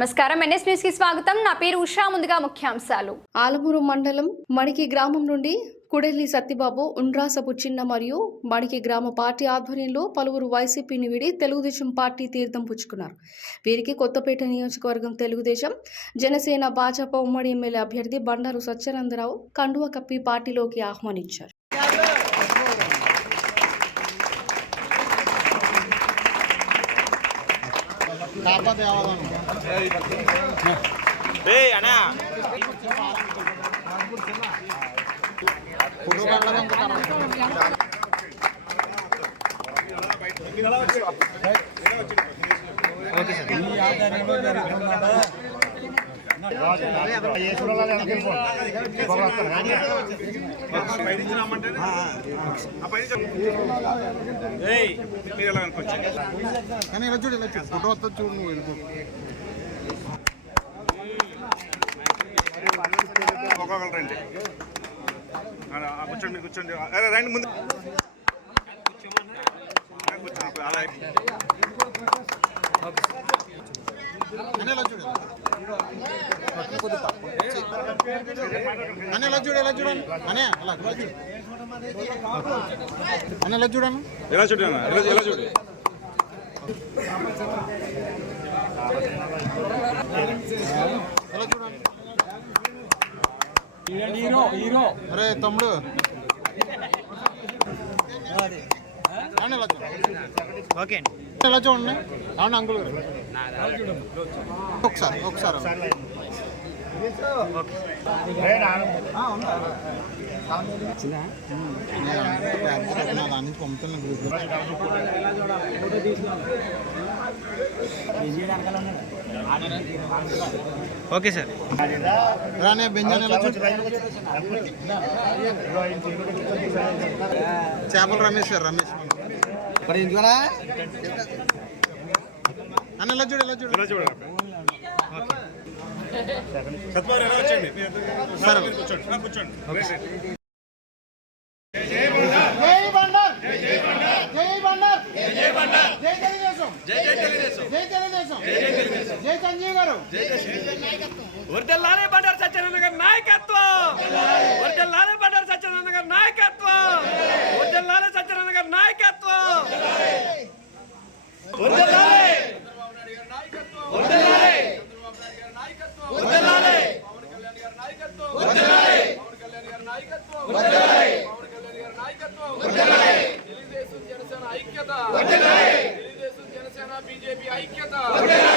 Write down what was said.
నమస్కారం, NS news కి స్వాగతం. నా పేరు ఉషా. ముందుగా ముఖ్యాంశాలు. ఆలమూరు మండలం మణికి గ్రామం నుండి కుడెల్లి సత్యబాబు, ఉండ్రాసపు చిన్న మరియు మణికి గ్రామ పార్టీ ఆధ్వర్యంలో పలువురు వైసీపీని విడి తెలుగుదేశం పార్టీ తీర్థం పుచ్చుకున్నారు. వీరికి కొత్తపేట నియోజకవర్గం తెలుగుదేశం, జనసేన, భాజపా ఉమ్మడి ఎమ్మెల్యే అభ్యర్థి బండారు సత్యానందరావు కండువ కప్పి పార్టీలోకి ఆహ్వానించారు. కూర్చోండి కూర్చోండి రండి ముందు అలా ఎలా చూడన్నా ఎలా చూడు అరే తమ్ముడు ఓకే ఎలా చూడండి. అవును అంకుల్ ఒకసారి పంపుతున్నా గ్రూప్. ఓకే సార్ రానే బెంజాన్ ఎలా చూడు. చేపల రమేష్ గారు అన్న ఎలా చూడు ఎలా చూడు సత్వారు ఎలా వచ్చండి కూర్చోండి. వర్ధిల్లాలి బండారు సత్యానంద గారి నాయకత్వం, వర్ధిల్లాలి బండారు సత్యానంద గారి నాయకత్వం, వర్ధిల్లాలి సత్యానంద గారి నాయకత్వం, వర్ధిల్లాలి వర్ధిల్లాలి వర్ధిల్లాలి పవన్ కళ్యాణ్ గారి నాయకత్వం, వర్ధిల్లాలి పవన్ కళ్యాణ్ గారి నాయకత్వం, వర్ధిల్లాలి పవన్ కళ్యాణ్ గారి నాయకత్వం, వర్ధిల్లాలి తెలుగుదేశం జనసేన ఐక్యత, వర్ధిల్లాలి తెలుగుదేశం జనసేన బీజేపీ ఐక్యత, వర్ధిల్లాలి